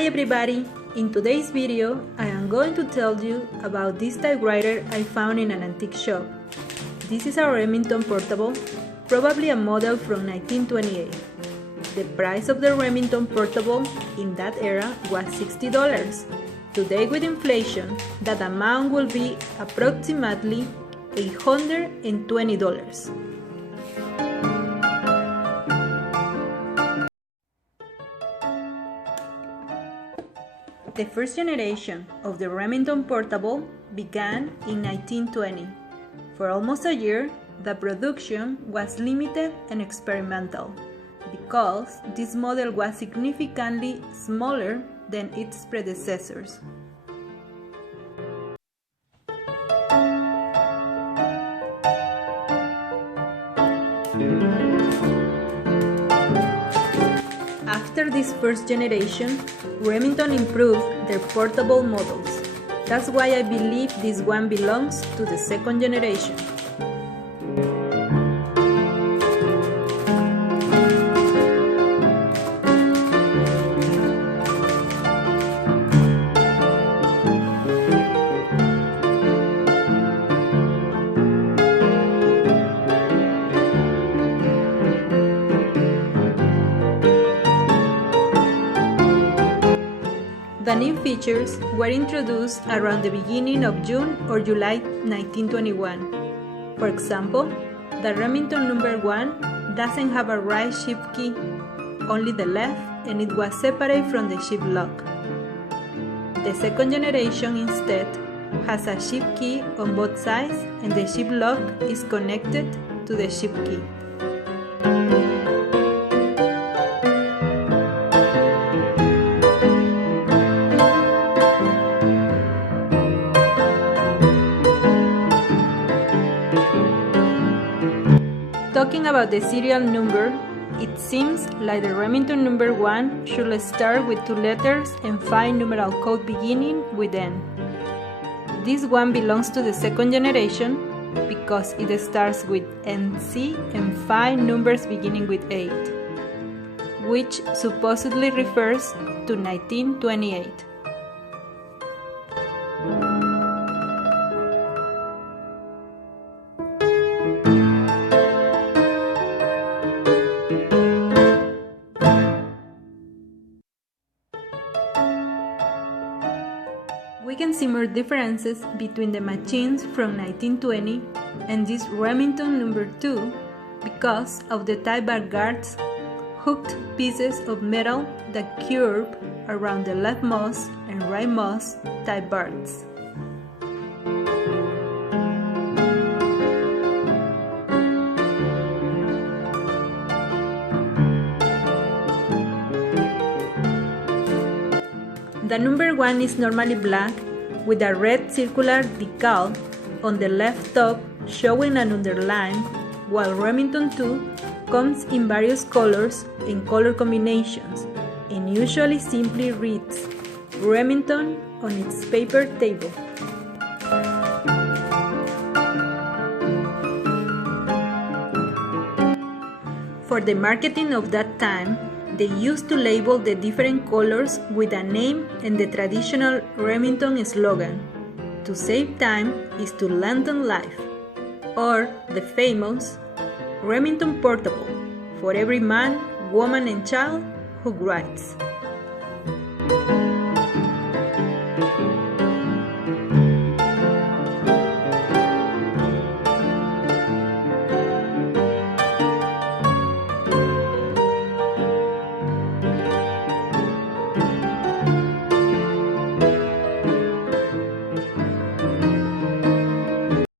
Hi everybody! In today's video, I am going to tell you about this typewriter I found in an antique shop. This is a Remington portable, probably a model from 1928. The price of the Remington portable in that era was $60. Today with inflation, that amount will be approximately $820. The first generation of the Remington portable began in 1920. For almost a year, the production was limited and experimental because this model was significantly smaller than its predecessors. After this first generation, Remington improved their portable models. That's why I believe this one belongs to the second generation. The new features were introduced around the beginning of June or July 1921. For example, the Remington No. 1 doesn't have a right shift key, only the left, and it was separate from the shift lock. The second generation instead has a shift key on both sides and the shift lock is connected to the shift key. Talking about the serial number, it seems like the Remington No. 1 should start with 2 letters and 5 numeral code beginning with N. This one belongs to the second generation because it starts with NC and 5 numbers beginning with 8, which supposedly refers to 1928. We can see more differences between the machines from 1920 and this Remington No. 2 because of the type bar guards, hooked pieces of metal that curve around the leftmost and rightmost type bars. The No. 1 is normally black with a red circular decal on the left top showing an underline, while Remington 2 comes in various colors and color combinations and usually simply reads Remington on its paper table. For the marketing of that time, they used to label the different colors with a name and the traditional Remington slogan, "To save time is to lengthen life," or the famous Remington Portable, for every man, woman and child who writes.